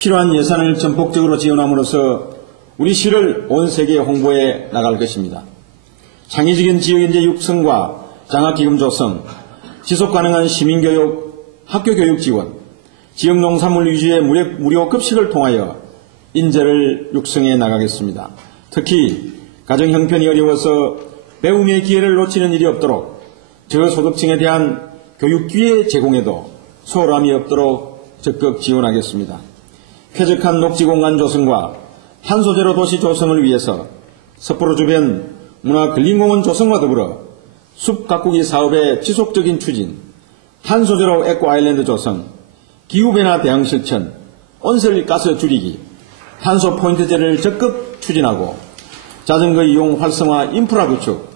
필요한 예산을 전폭적으로 지원함으로써 우리 시를 온 세계에 홍보해 나갈 것입니다. 창의적인 지역인재 육성과 장학기금 조성, 지속가능한 시민교육, 학교교육 지원, 지역 농산물 위주의 무료 급식을 통하여 인재를 육성해 나가겠습니다. 특히 가정 형편이 어려워서 배움의 기회를 놓치는 일이 없도록 저소득층에 대한 교육 기회 제공에도 소홀함이 없도록 적극 지원하겠습니다. 쾌적한 녹지공간 조성과 탄소제로 도시 조성을 위해서 삿포로 주변 문화근린공원 조성과 더불어 숲 가꾸기 사업의 지속적인 추진, 탄소제로 에코아일랜드 조성, 기후변화 대응 실천, 온실가스 줄이기, 탄소 포인트제를 적극 추진하고 자전거 이용 활성화 인프라 구축,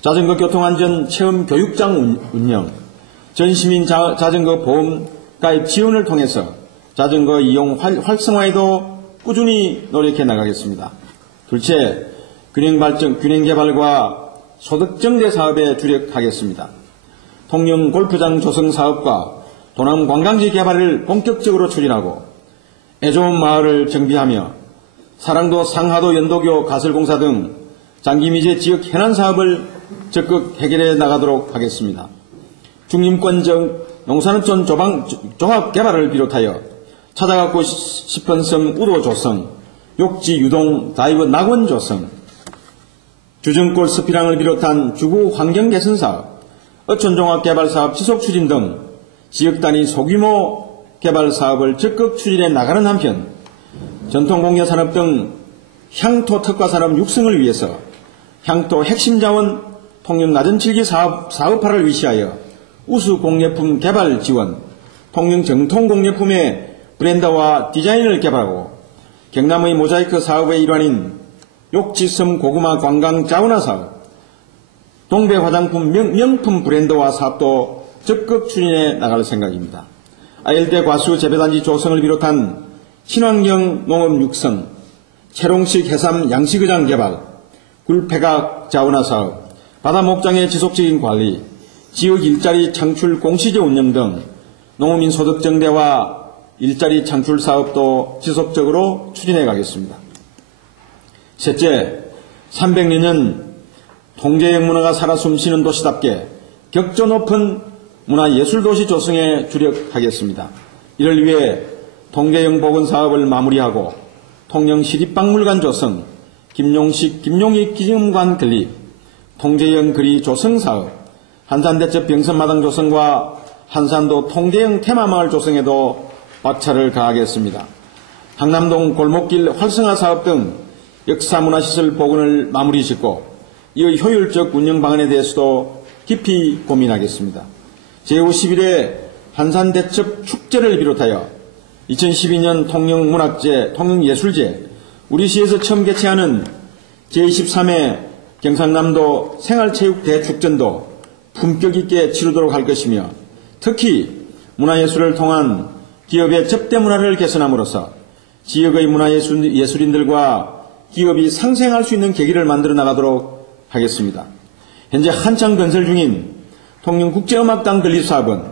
자전거 교통안전 체험 교육장 운영, 전시민 자전거 보험 가입 지원을 통해서 자전거 이용 활성화에도 꾸준히 노력해 나가겠습니다. 둘째, 균형개발과 소득정대 사업에 주력하겠습니다. 통영 골프장 조성 사업과 도남 관광지 개발을 본격적으로 추진하고 애좋은 마을을 정비하며 사랑도 상하도 연도교 가설공사 등 장기미제 지역 해난 사업을 적극 해결해 나가도록 하겠습니다. 중림권적 농산어촌 조합 개발을 비롯하여 찾아가고 싶은 섬 우도 조성, 욕지 유동 다이버 낙원 조성, 주정골 스피랑을 비롯한 주구 환경 개선 사업, 어촌종합 개발 사업 지속 추진 등 지역 단위 소규모 개발 사업을 적극 추진해 나가는 한편 전통공예 산업 등 향토 특화 산업 육성을 위해서 향토 핵심 자원 통영 낮은칠기 사업화를 위시하여 우수 공예품 개발 지원, 통영 정통 공예품의 브랜드와 디자인을 개발하고 경남의 모자이크 사업의 일환인 욕지섬 고구마 관광 자원화 사업, 동배 화장품 명품 브랜드화 사업도 적극 추진해 나갈 생각입니다. 아일대 과수 재배단지 조성을 비롯한 친환경 농업 육성, 채롱식 해삼 양식의장 개발, 굴폐각 자원화 사업, 바다 목장의 지속적인 관리, 지역 일자리 창출 공시제 운영 등 농어민 소득 증대와 일자리 창출 사업도 지속적으로 추진해 가겠습니다. 셋째, 300여 년 통제형 문화가 살아 숨쉬는 도시답게 격조 높은 문화예술도시 조성에 주력하겠습니다. 이를 위해 통제형 보건 사업을 마무리하고 통영 시립박물관 조성, 김용익 기념관 건립, 통제형 거리 조성 사업, 한산대첩 병선마당 조성과 한산도 통제형 테마마을 조성에도 박차를 가하겠습니다. 항남동 골목길 활성화 사업 등 역사문화시설 복원을 마무리 짓고 이의 효율적 운영 방안에 대해서도 깊이 고민하겠습니다. 제51회 한산대첩 축제를 비롯하여 2012년 통영문학제, 통영예술제, 우리시에서 처음 개최하는 제23회 경상남도 생활체육대축전도 품격 있게 치르도록 할 것이며 특히 문화예술을 통한 기업의 접대 문화를 개선함으로써 지역의 문화예술인들과 기업이 상생할 수 있는 계기를 만들어 나가도록 하겠습니다. 현재 한창 건설 중인 통영국제음악당 건립사업은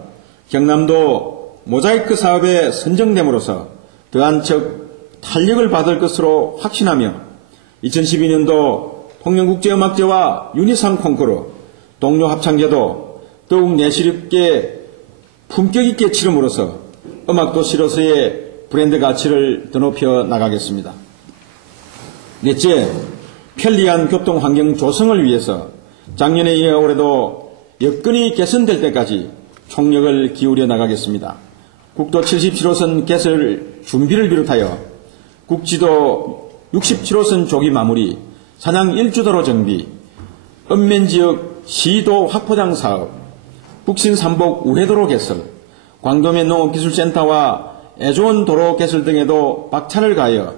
경남도 모자이크 사업에 선정됨으로써 더한 척 탄력을 받을 것으로 확신하며 2012년도 통영국제음악제와 유니상 콩쿠르, 동료 합창제도 더욱 내실 있게 품격 있게 치름으로써 음악도시로서의 브랜드 가치를 더 높여 나가겠습니다. 넷째, 편리한 교통환경 조성을 위해서 작년에 이어 올해도 여건이 개선될 때까지 총력을 기울여 나가겠습니다. 국도 77호선 개설 준비를 비롯하여 국지도 67호선 조기 마무리, 산양 1주도로 정비, 읍면지역 시도 확포장 사업, 북신 삼복 우회도로 개설, 광도면 농업기술센터와 애좋은 도로 개설 등에도 박차를 가하여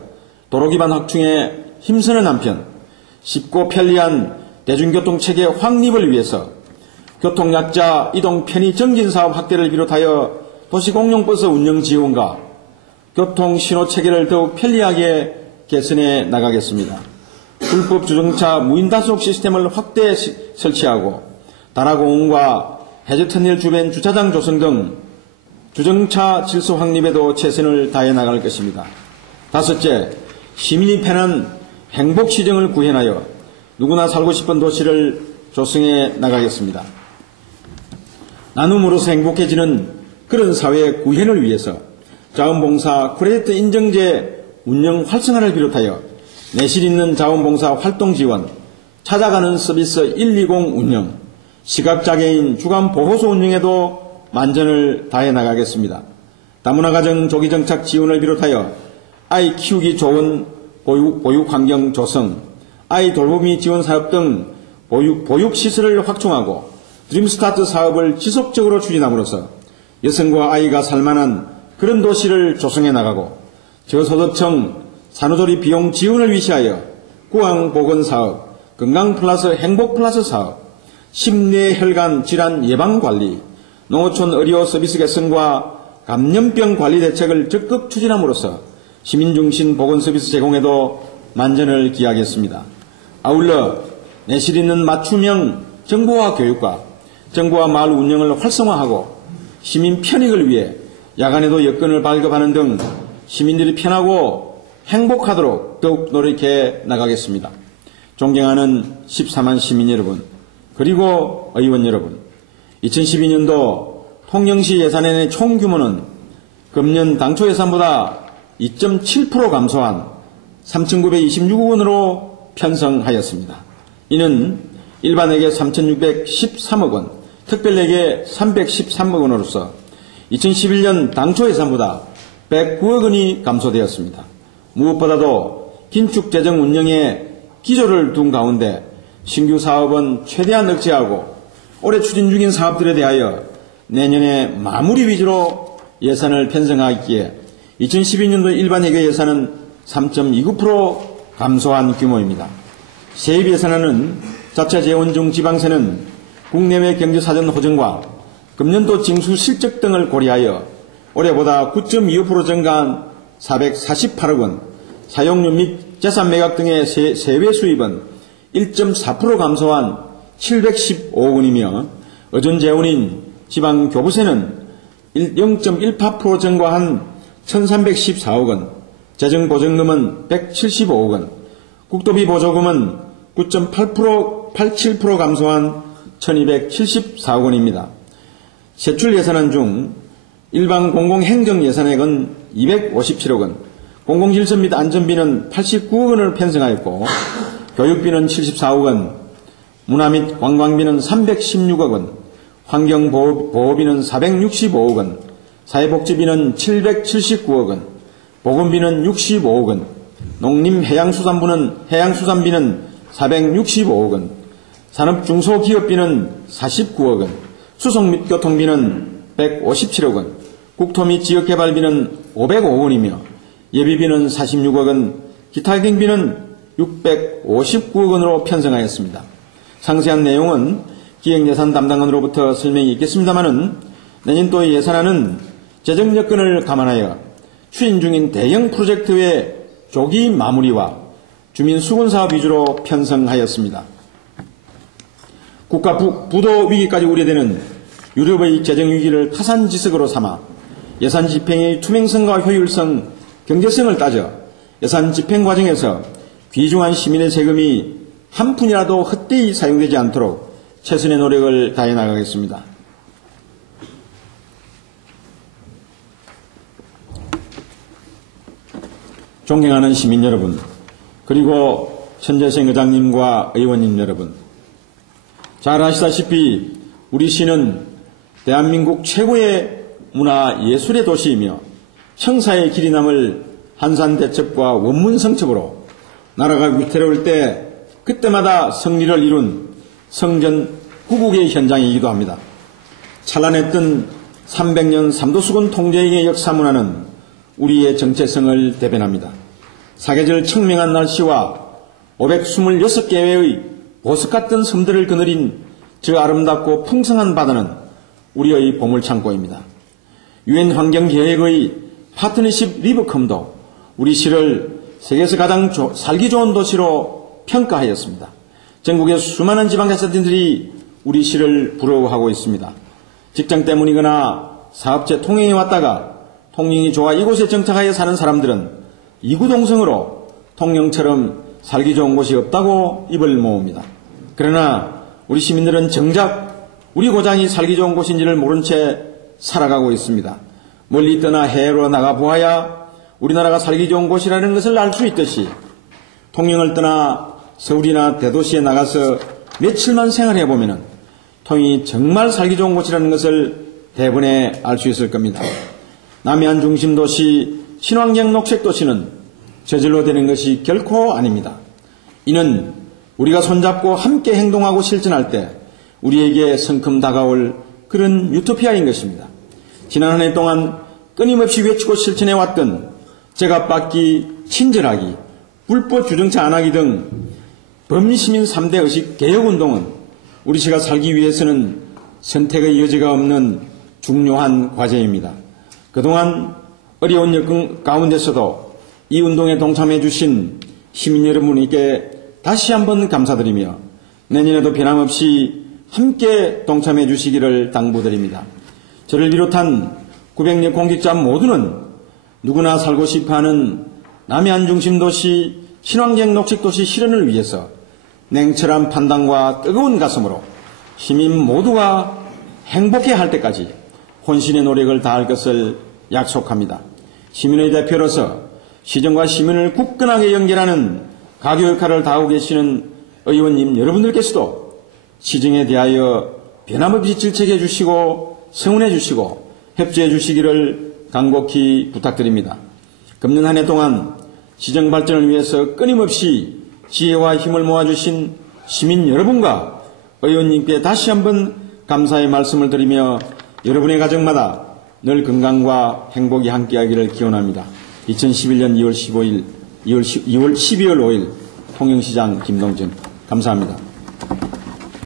도로기반 확충에 힘쓰는 한편 쉽고 편리한 대중교통체계 확립을 위해서 교통약자 이동 편의 정진사업 확대를 비롯하여 도시공용버스 운영 지원과 교통신호체계를 더욱 편리하게 개선해 나가겠습니다. 불법 주정차 무인단속 시스템을 확대 설치하고 다라공원과 해저터널 주변 주차장 조성 등 주정차 질서 확립에도 최선을 다해 나갈 것입니다. 다섯째, 시민이 편한 행복시정을 구현하여 누구나 살고 싶은 도시를 조성해 나가겠습니다. 나눔으로서 행복해지는 그런 사회 구현을 위해서 자원봉사 크레디트 인정제 운영 활성화를 비롯하여 내실 있는 자원봉사 활동 지원, 찾아가는 서비스 120 운영, 시각장애인 주간보호소 운영에도 만전을 다해 나가겠습니다. 다문화가정 조기정착 지원을 비롯하여 아이 키우기 좋은 보육환경 조성, 아이 돌보미 지원 사업 등 보육시설을 확충하고 드림스타트 사업을 지속적으로 추진함으로써 여성과 아이가 살만한 그런 도시를 조성해 나가고 저소득층 산후조리 비용 지원을 위시하여 구강보건사업, 건강플러스 행복플러스 사업, 심뇌혈관 질환 예방관리, 농어촌 의료 서비스 개선과 감염병 관리 대책을 적극 추진함으로써 시민중심 보건서비스 제공에도 만전을 기하겠습니다. 아울러 내실 있는 맞춤형 정보화 교육과 정보화 마을 운영을 활성화하고 시민 편익을 위해 야간에도 여건을 발급하는 등 시민들이 편하고 행복하도록 더욱 노력해 나가겠습니다. 존경하는 14만 시민 여러분, 그리고 의원 여러분, 2012년도 통영시 예산안의 총 규모는 금년 당초 예산보다 2.7% 감소한 3,926억 원으로 편성하였습니다. 이는 일반에게 3,613억 원, 특별에게 313억 원으로서 2011년 당초 예산보다 109억 원이 감소되었습니다. 무엇보다도 긴축재정 운영에 기조를 둔 가운데 신규 사업은 최대한 억제하고 올해 추진 중인 사업들에 대하여 내년에 마무리 위주로 예산을 편성하기에 2012년도 일반회계 예산은 3.29% 감소한 규모입니다. 세입 예산안은 자체 재원 중 지방세는 국내외 경제사전 호전과 금년도 징수 실적 등을 고려하여 올해보다 9.25% 증가한 448억 원, 사용료 및 재산 매각 등의 세외 수입은 1.4% 감소한 715억 원이며 어전 재원인 지방교부세는 0.18% 증가한 1,314억 원, 재정보증금은 175억 원, 국도비 보조금은 9.87% 감소한 1,274억 원입니다. 세출 예산안 중 일반 공공행정 예산액은 257억 원, 공공질서 및 안전비는 89억 원을 편성하였고 교육비는 74억 원, 문화 및 관광비는 316억 원, 환경보호비는 465억 원, 사회복지비는 779억 원, 보건비는 65억 원, 해양수산비는 465억 원, 산업중소기업비는 49억 원, 수송 및 교통비는 157억 원, 국토 및 지역개발비는 505억 원이며 예비비는 46억 원, 기타 경비는 659억 원으로 편성하였습니다. 상세한 내용은 기획예산 담당관으로부터 설명이 있겠습니다마는 내년도의 예산안은 재정 여건을 감안하여 추진 중인 대형 프로젝트의 조기 마무리와 주민 수건사업 위주로 편성하였습니다. 국가 부도 위기까지 우려되는 유럽의 재정 위기를 타산지석으로 삼아 예산 집행의 투명성과 효율성, 경제성을 따져 예산 집행 과정에서 귀중한 시민의 세금이 한 푼이라도 헛되이 사용되지 않도록 최선의 노력을 다해 나가겠습니다. 존경하는 시민 여러분, 그리고 천재생 의장님과 의원님 여러분, 잘 아시다시피 우리 시는 대한민국 최고의 문화예술의 도시이며 청사의 길이 남을 한산대첩과 원문성첩으로 나라가 위태로울 때 그때마다 승리를 이룬 성전 구국의 현장이기도 합니다. 찬란했던 300년 삼도수군 통제인의 역사 문화는 우리의 정체성을 대변합니다. 사계절 청명한 날씨와 526개의 보석 같은 섬들을 거느린 저 아름답고 풍성한 바다는 우리의 보물창고입니다. 유엔 환경계획의 파트너십 리버컴도 우리 시를 세계에서 가장 살기 좋은 도시로 평가하였습니다. 전국의 수많은 지방자치단체들이 우리 시를 부러워하고 있습니다. 직장 때문이거나 사업체 통행해 왔다가 통영이 좋아 이곳에 정착하여 사는 사람들은 이구동성으로 통영처럼 살기 좋은 곳이 없다고 입을 모읍니다. 그러나 우리 시민들은 정작 우리 고장이 살기 좋은 곳인지를 모른 채 살아가고 있습니다. 멀리 떠나 해외로 나가 보아야 우리나라가 살기 좋은 곳이라는 것을 알 수 있듯이 통영을 떠나 서울이나 대도시에 나가서 며칠만 생활해 보면은 통영이 정말 살기 좋은 곳이라는 것을 대번에 알 수 있을 겁니다. 남해안 중심 도시, 친환경 녹색 도시는 저절로 되는 것이 결코 아닙니다. 이는 우리가 손잡고 함께 행동하고 실천할 때 우리에게 성큼 다가올 그런 유토피아인 것입니다. 지난 한 해 동안 끊임없이 외치고 실천해왔던 제값받기, 친절하기, 불법 주정차 안 하기 등 범시민 3대 의식 개혁운동은 우리 시가 살기 위해서는 선택의 여지가 없는 중요한 과제입니다. 그동안 어려운 여건 가운데서도 이 운동에 동참해 주신 시민 여러분께 다시 한번 감사드리며 내년에도 변함없이 함께 동참해 주시기를 당부드립니다. 저를 비롯한 900여 공직자 모두는 누구나 살고 싶어하는 남해안 중심 도시, 친환경 녹색 도시 실현을 위해서 냉철한 판단과 뜨거운 가슴으로 시민 모두가 행복해 할 때까지 혼신의 노력을 다할 것을 약속합니다. 시민의 대표로서 시정과 시민을 굳건하게 연결하는 가교 역할을 다하고 계시는 의원님 여러분들께서도 시정에 대하여 변함없이 질책해 주시고 성원해 주시고 협조해 주시기를 간곡히 부탁드립니다. 금년 한 해 동안 시정 발전을 위해서 끊임없이 지혜와 힘을 모아주신 시민 여러분과 의원님께 다시 한번 감사의 말씀을 드리며 여러분의 가정마다 늘 건강과 행복이 함께하기를 기원합니다. 2011년 2월 12월 5일 통영시장 김동준 감사합니다.